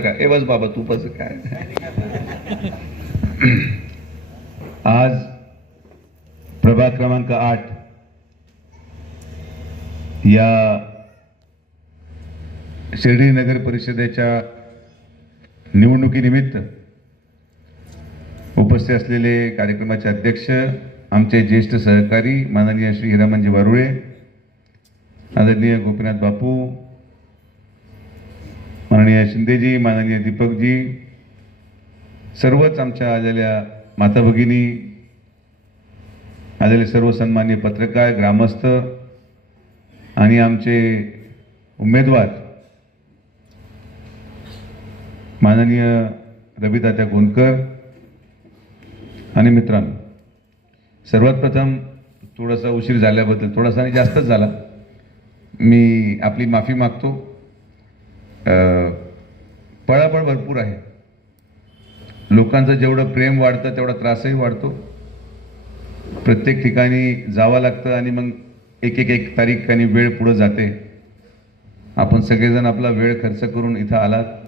का ए बस बाबा तू बस काय आज प्रभाग क्रमांक आठ या शिर्डी नगर परिषदेच्या निवडणुकीनिमित्त उपस्थित असलेले कार्यक्रमाचे अध्यक्ष आमचे ज्येष्ठ सहकारी माननीय श्री हिरामनजी वारुळे आदरणीय गोपीनाथ बापू माननीय शिंदेजी माननीय दीपकजी सर्वच आमच्या आलेल्या माता भगिनी आलेले सर्व सन्मान्य पत्रकार ग्रामस्थ आणि आमचे उमेदवार माननीय रविदात्या गोंदकर आणि मित्रांनो सर्वात प्रथम थोडासा उशीर झाल्याबद्दल थोडासा आणि जास्तच झाला मी आपली माफी मागतो पळापळ भरपूर आहे लोकांचं जेवढं प्रेम वाढतं तेवढा त्रासही वाढतो प्रत्येक ठिकाणी जावं लागतं आणि मग एक एक एक तारीख आणि वेळ पुढं जाते आपण सगळेजण आपला वेळ खर्च करून इथं आलात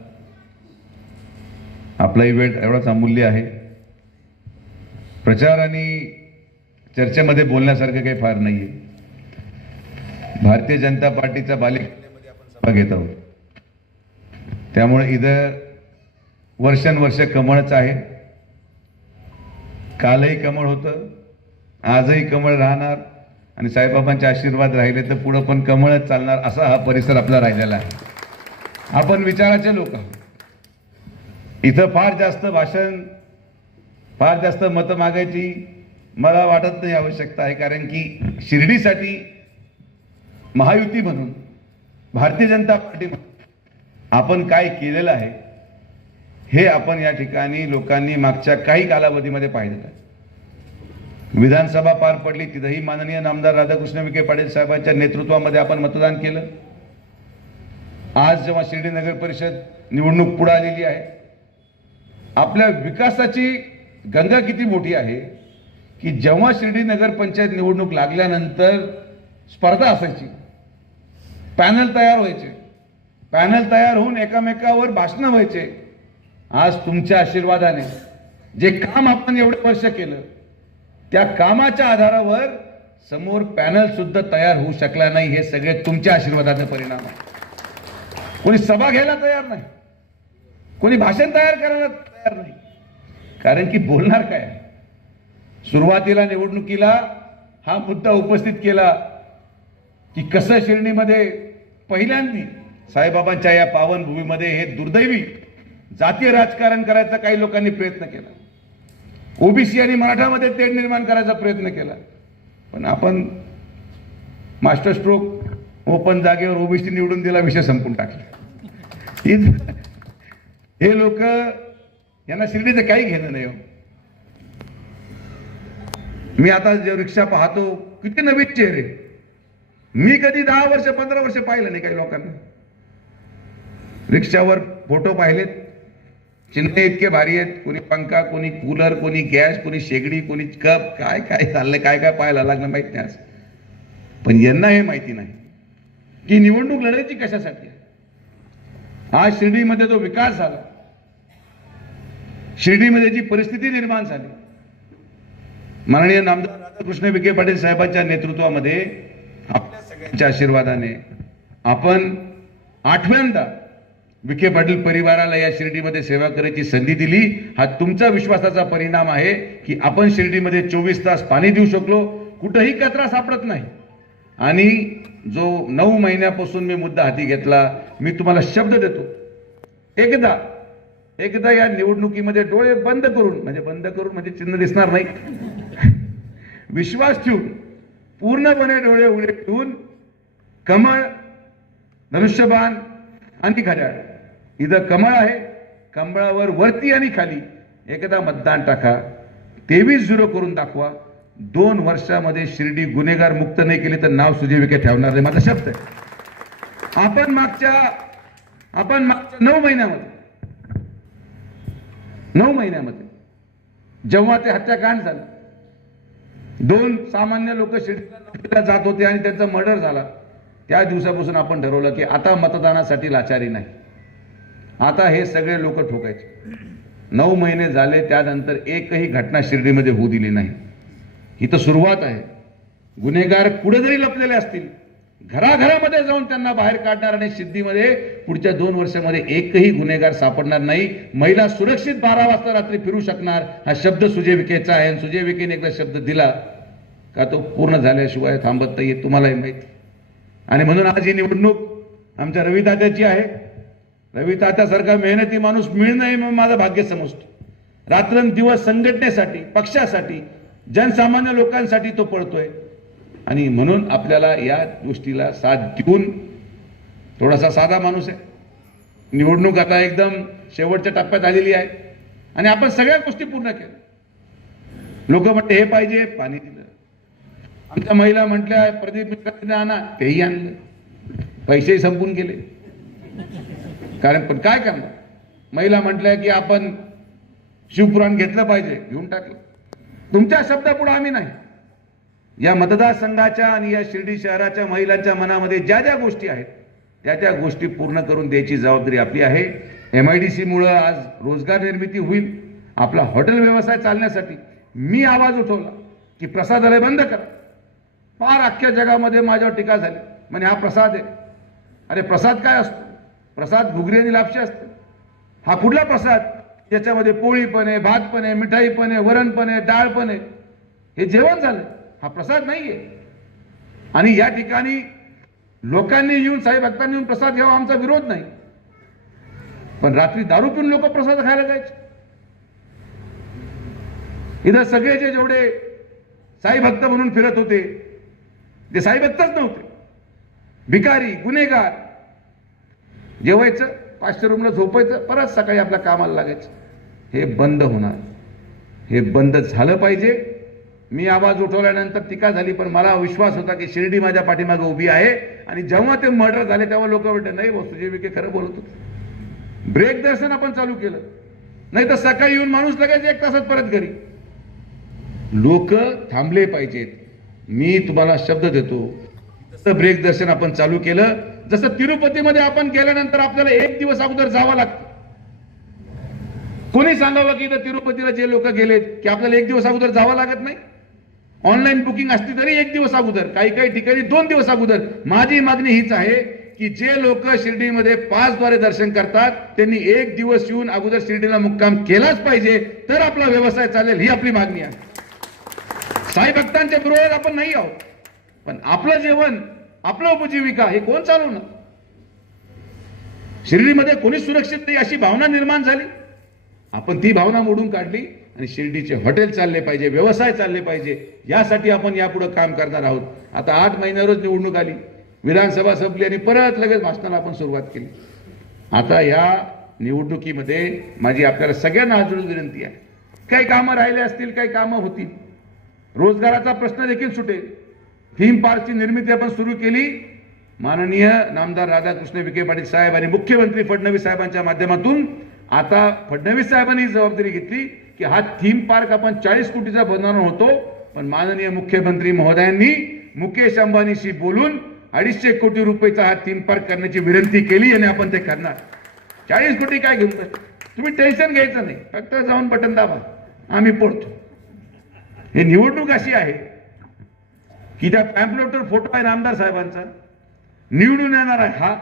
आपलाही वेळ एवढाच अमूल्य आहे प्रचार आणि चर्चेमध्ये बोलण्यासारखं काही फार नाही आहे भारतीय जनता पार्टीचा बालिक आपण घेत आहोत त्यामुळे इथं वर्षानुवर्ष कमळच आहे कालही कमळ होतं आजही कमळ राहणार आणि साईबाबांचे आशीर्वाद राहिले तर पुढं पण कमळच चालणार असा हा परिसर आपला राहिलेला आहे आपण विचाराचे लोक इथं फार जास्त भाषण फार जास्त मतं मागायची मला वाटत नाही आवश्यकता आहे कारण की शिर्डीसाठी महायुती म्हणून भारतीय जनता पार्टी म्हणून आपण काय केलेलं आहे हे आपण या ठिकाणी लोकांनी मागच्या काही कालावधीमध्ये पाहिलेलं आहे विधानसभा पार पडली तिथंही माननीय नामदार राधाकृष्ण विखे पाटील साहेबांच्या नेतृत्वामध्ये आपण मतदान केलं आज जेव्हा शिर्डी नगर परिषद निवडणूक पुढे आलेली आहे आपल्या विकासाची गंगा किती मोठी आहे की जेव्हा शिर्डी नगर पंचायत निवडणूक लागल्यानंतर स्पर्धा असायची पॅनल तयार व्हायचे पॅनल तयार होऊन एकामेकावर भाषणं व्हायचे आज तुमच्या आशीर्वादाने जे काम आपण एवढे वर्ष केलं त्या कामाच्या आधारावर समोर पॅनल सुद्धा तयार होऊ शकला नाही हे सगळे तुमच्या आशीर्वादाचा परिणाम आहे कोणी सभा घ्यायला तयार नाही कोणी भाषण तयार करायला तयार नाही कारण की बोलणार काय सुरुवातीला निवडणुकीला हा मुद्दा उपस्थित केला की कसं शिरणीमध्ये पहिल्यांदा साईबाबांच्या या पावनभूमीमध्ये हे दुर्दैवी जातीय राजकारण करायचा काही लोकांनी प्रयत्न केला ओबीसी आणि मराठामध्ये तेढ निर्माण करायचा प्रयत्न केला पण आपण मास्टर स्ट्रोक ओपन जागेवर ओबीसी निवडून दिला विषय संपून टाकला हे लोक यांना शिर्डीचं काही घेणं नाही हो मी आता जे रिक्षा पाहतो किती नवीन चेहरे मी कधी दहा वर्ष पंधरा वर्ष पाहिलं नाही काही लोकांना रिक्षावर फोटो पाहिलेत चिन्ह इतके भारी आहेत कोणी पंखा कोणी कूलर कोणी गॅस कोणी शेगडी कोणी कप काय काय चाललंय काय काय पाहायला लागलं माहित नाही आज पण यांना हे माहिती नाही की निवडणूक लढायची कशासाठी आज शिर्डीमध्ये जो विकास झाला शिर्डीमध्ये जी परिस्थिती निर्माण झाली माननीय नामदार राधाकृष्ण विखे पाटील साहेबांच्या नेतृत्वामध्ये आपल्या सगळ्यांच्या आशीर्वादाने आपण आठव्यांदा विखे पाटील परिवाराला या शिर्डीमध्ये सेवा करायची संधी दिली हा तुमचा विश्वासाचा परिणाम आहे की आपण शिर्डीमध्ये चोवीस तास पाणी देऊ शकलो कुठंही कचरा सापडत नाही आणि जो नऊ महिन्यापासून मी मुद्दा हाती घेतला मी तुम्हाला शब्द देतो एकदा एकदा या निवडणुकीमध्ये डोळे बंद करून म्हणजे बंद करून म्हणजे चिन्ह दिसणार नाही विश्वास ठेवून पूर्णपणे डोळे उघडे ठेवून कमळ धनुष्यबाण आणि घड्याळ इथं कमळ आहे कमळावर वरती आणि खाली एकदा मतदान टाका तेवीस झिरो करून दाखवा दोन वर्षामध्ये शिर्डी गुन्हेगार मुक्त नाही केली तर नाव सुजीविके ठेवणार नाही माझा शब्द आहे आपण मागच्या आपण मागच्या नऊ महिन्यामध्ये नऊ महिन्यामध्ये जेव्हा ते हत्याकांड झालं दोन सामान्य लोक शिर्डीला जात होते आणि त्यांचा मर्डर झाला त्या दिवसापासून आपण ठरवलं की आता मतदानासाठी लाचारी नाही आता हे सगळे लोक ठोकायचे नऊ महिने झाले त्यानंतर एकही घटना शिर्डीमध्ये होऊ दिली नाही ही तर सुरुवात आहे गुन्हेगार कुठे जरी लपलेले असतील घराघरामध्ये जाऊन त्यांना बाहेर काढणार आणि सिद्धीमध्ये पुढच्या दोन वर्षामध्ये एकही गुन्हेगार सापडणार नाही महिला सुरक्षित बारा वाजता रात्री फिरू शकणार हा शब्द सुजय विखेचा आहे आणि सुजय विखेने एकदा शब्द दिला का तो पूर्ण झाल्याशिवाय थांबत नाही तुम्हालाही माहिती आणि म्हणून आज ही निवडणूक आमच्या रविदात्याची आहे रवी सारखा मेहनती माणूस मिळणं मग माझं भाग्य समजतो दिवस संघटनेसाठी पक्षासाठी जनसामान्य लोकांसाठी तो पळतोय आणि म्हणून आपल्याला या गोष्टीला साथ देऊन थोडासा साधा माणूस आहे निवडणूक आता एकदम शेवटच्या टप्प्यात आलेली आहे आणि आपण सगळ्या गोष्टी पूर्ण केल्या लोक म्हणते हे पाहिजे पाणी दिलं आमच्या महिला म्हटल्या प्रदीप मित्रांनी आणा तेही आणलं पैसेही संपून गेले कारण पण काय करणार महिला म्हटल्या की आपण शिवपुराण घेतलं पाहिजे घेऊन टाकलं तुमच्या शब्दापुढे आम्ही नाही या मतदारसंघाच्या आणि या शिर्डी शहराच्या महिलांच्या मनामध्ये ज्या ज्या गोष्टी आहेत त्या त्या गोष्टी पूर्ण करून द्यायची जबाबदारी आपली आहे एम आय डी सीमुळं आज रोजगार निर्मिती होईल आपला हॉटेल व्यवसाय चालण्यासाठी मी आवाज उठवला की प्रसादालय बंद करा फार अख्ख्या जगामध्ये माझ्यावर टीका झाली म्हणजे हा प्रसाद आहे अरे प्रसाद काय असतो प्रसाद घुगरी आणि लापशी असते हा कुठला प्रसाद त्याच्यामध्ये पोळी पण आहे भात पण आहे मिठाई पण आहे वरण पण आहे डाळ पण आहे हे जेवण झालं हा प्रसाद नाही आहे आणि या ठिकाणी लोकांनी येऊन साई भक्तांनी येऊन प्रसाद घ्यावा आमचा विरोध नाही पण रात्री दारू पिऊन लोक प्रसाद खायला जायचे इथं सगळे जे जेवढे साई भक्त म्हणून फिरत होते ते साई भक्तच नव्हते भिकारी गुन्हेगार जेवायचं पाचशे रूमला झोपायचं परत सकाळी आपल्या कामाला लागायचं हे बंद होणार हे बंद झालं पाहिजे मी आवाज उठवल्यानंतर टीका झाली पण मला विश्वास होता की शिर्डी माझ्या पाठीमागे उभी आहे आणि जेव्हा ते मर्डर झाले तेव्हा लोक म्हणते नाही वस्तूजी विखे खरं बोलत होते ब्रेक दर्शन आपण चालू केलं नाही तर सकाळी येऊन माणूस लगायचं एक तासात परत घरी लोक थांबले पाहिजेत मी तुम्हाला शब्द देतो तसं ब्रेक दर्शन आपण चालू केलं जसं तिरुपतीमध्ये आपण गेल्यानंतर आपल्याला एक दिवस अगोदर जावं लागतं कोणी सांगावं की तिरुपतीला जे लोक गेलेत की आपल्याला एक दिवस अगोदर जावं लागत नाही ऑनलाईन बुकिंग असली तरी एक दिवस अगोदर काही काही ठिकाणी दोन दिवस अगोदर माझी मागणी हीच आहे की जे लोक शिर्डीमध्ये पासद्वारे दर्शन करतात त्यांनी एक दिवस येऊन अगोदर शिर्डीला मुक्काम केलाच पाहिजे तर आपला व्यवसाय चालेल ही आपली मागणी आहे साई भक्तांच्या विरोधात आपण नाही आहोत पण आपलं जेवण आपलं उपजीविका हे कोण चालवणं शिर्डीमध्ये कोणी सुरक्षित नाही अशी भावना निर्माण झाली आपण ती भावना मोडून काढली आणि शिर्डीचे हॉटेल चालले पाहिजे व्यवसाय चालले पाहिजे यासाठी आपण यापुढे काम करणार आहोत आता आठ महिन्यावरच निवडणूक आली विधानसभा संपली आणि परत लगेच भाषणाला आपण सुरुवात केली आता या निवडणुकीमध्ये माझी आपल्याला सगळ्यांना आजून विनंती आहे काही कामं राहिले असतील काही कामं होतील रोजगाराचा प्रश्न देखील सुटेल थीम पार्कची निर्मिती आपण सुरू केली माननीय नामदार राधाकृष्ण विखे पाटील साहेब आणि मुख्यमंत्री फडणवीस साहेबांच्या माध्यमातून आता फडणवीस साहेबांनी जबाबदारी घेतली की हा थीम पार्क आपण चाळीस कोटीचा बनवणार होतो पण माननीय मुख्यमंत्री महोदयांनी मुकेश अंबानीशी बोलून अडीचशे कोटी रुपयेचा हा थीम पार्क करण्याची विनंती केली आणि आपण ते करणार चाळीस कोटी काय घेऊन तुम्ही टेन्शन घ्यायचं नाही फक्त जाऊन बटन दाबा आम्ही पडतो हे निवडणूक अशी आहे की त्या पॅम्पलेटवर फोटो आहे आमदार साहेबांचा निवडून येणार आहे हा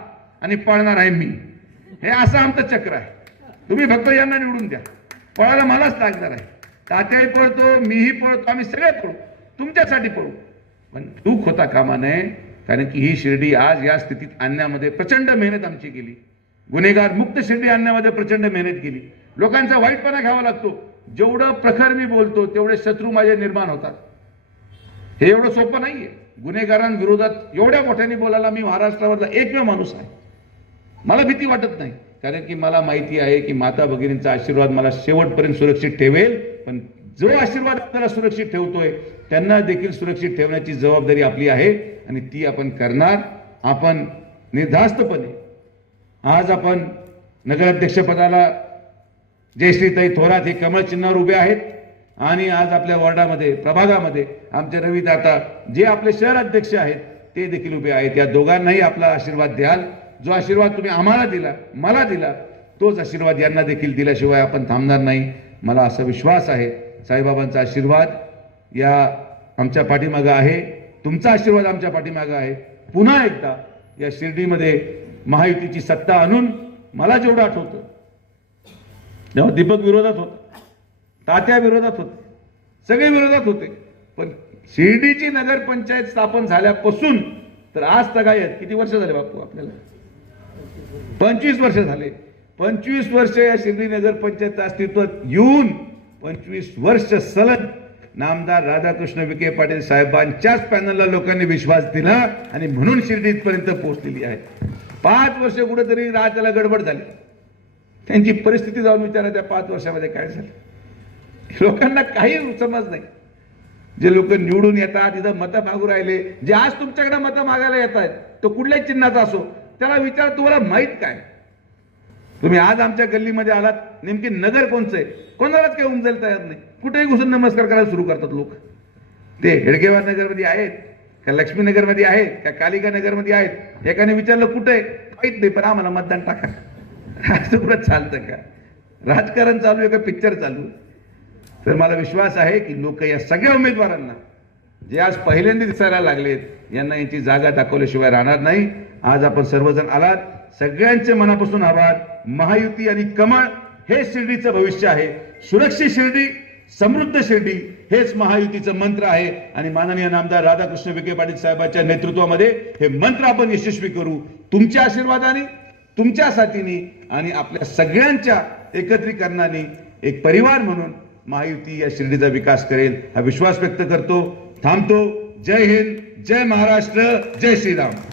आणि पळणार आहे मी हे असं आमचं चक्र आहे तुम्ही भक्त यांना निवडून द्या पळायला मलाच लागणार आहे तात्याही पळतो मीही पळतो आम्ही सगळे पळू तुमच्यासाठी पळू पण दुःख होता कामा नये कारण की ही शिर्डी आज या स्थितीत आणण्यामध्ये प्रचंड मेहनत आमची केली गुन्हेगार मुक्त शिर्डी आणण्यामध्ये प्रचंड मेहनत केली लोकांचा वाईटपणा घ्यावा लागतो जेवढं प्रखर मी बोलतो तेवढे शत्रू माझे निर्माण होतात हे एवढं सोपं नाही आहे गुन्हेगारांविरोधात एवढ्या मोठ्याने बोलायला मी महाराष्ट्रावरला एकमेव माणूस आहे मला भीती वाटत नाही कारण की मला माहिती आहे की माता भगिनींचा आशीर्वाद मला शेवटपर्यंत सुरक्षित ठेवेल पण जो आशीर्वाद आपल्याला सुरक्षित ठेवतोय त्यांना देखील सुरक्षित ठेवण्याची जबाबदारी आपली आहे आणि ती आपण करणार आपण निर्धास्तपणे आज आपण नगराध्यक्षपदाला जयश्रीताई थोरात हे कमळ चिन्हावर उभे आहेत आणि आज आपल्या वॉर्डामध्ये प्रभागामध्ये आमचे रवी दाता जे आपले शहर अध्यक्ष आहेत ते देखील उभे आहेत या दोघांनाही आपला आशीर्वाद द्याल जो आशीर्वाद तुम्ही आम्हाला दिला मला दिला तोच आशीर्वाद यांना देखील दिल्याशिवाय आपण थांबणार नाही मला असा विश्वास आहे साईबाबांचा आशीर्वाद या आमच्या पाठीमागं आहे तुमचा आशीर्वाद आमच्या पाठीमागं आहे पुन्हा एकदा या शिर्डीमध्ये महायुतीची सत्ता आणून मला जेवढं आठवतं तेव्हा दीपक विरोधात होता तात्या विरोधात होते सगळे विरोधात होते पण शिर्डीची नगरपंचायत स्थापन झाल्यापासून तर आज तगायत किती वर्ष झाले बापू आपल्याला पंचवीस वर्ष झाले पंचवीस वर्ष या शिर्डी नगरपंचायत अस्तित्वात येऊन पंचवीस वर्ष सलग नामदार राधाकृष्ण विखे पाटील साहेबांच्याच पॅनलला लोकांनी विश्वास दिला आणि म्हणून शिर्डी इथपर्यंत पोहोचलेली आहे पाच वर्ष कुठेतरी राज्याला गडबड झाली त्यांची परिस्थिती जाऊन विचारा त्या पाच वर्षामध्ये काय झालं लोकांना काही समज नाही जे लोक निवडून येतात तिथं मतं मागू राहिले जे आज तुमच्याकडे मतं मागायला येत आहेत तो कुठल्याही चिन्हाचा असो त्याला विचार तुम्हाला माहीत काय तुम्ही आज आमच्या गल्लीमध्ये आलात नेमकी नगर कोणचं आहे कोणालाच काही उमजायला तयार नाही कुठेही घुसून नमस्कार करायला सुरू करतात लोक ते हेडगेवार नगरमध्ये आहेत का लक्ष्मीनगरमध्ये आहेत का कालिका नगरमध्ये आहेत एकाने विचारलं कुठं आहे माहीत नाही पण आम्हाला मतदान टाका राजपुरात चालतं का राजकारण चालू आहे का पिक्चर चालू तर मला विश्वास आहे की लोक या सगळ्या उमेदवारांना जे आज पहिल्यांदा दिसायला लागलेत यांना यांची जागा दाखवल्याशिवाय राहणार नाही आज आपण सर्वजण आलात सगळ्यांचे मनापासून आभार महायुती आणि कमळ हे शिर्डीचं भविष्य आहे सुरक्षित शिर्डी समृद्ध शिर्डी हेच महायुतीचं मंत्र आहे आणि माननीय नामदार राधाकृष्ण विखे पाटील साहेबांच्या नेतृत्वामध्ये हे मंत्र आपण यशस्वी करू तुमच्या आशीर्वादाने तुमच्या साथीने आणि आपल्या सगळ्यांच्या एकत्रीकरणाने एक परिवार म्हणून महायुती या शिर्डीचा विकास करेल हा विश्वास व्यक्त करतो थांबतो जय हिंद जय महाराष्ट्र जय श्रीराम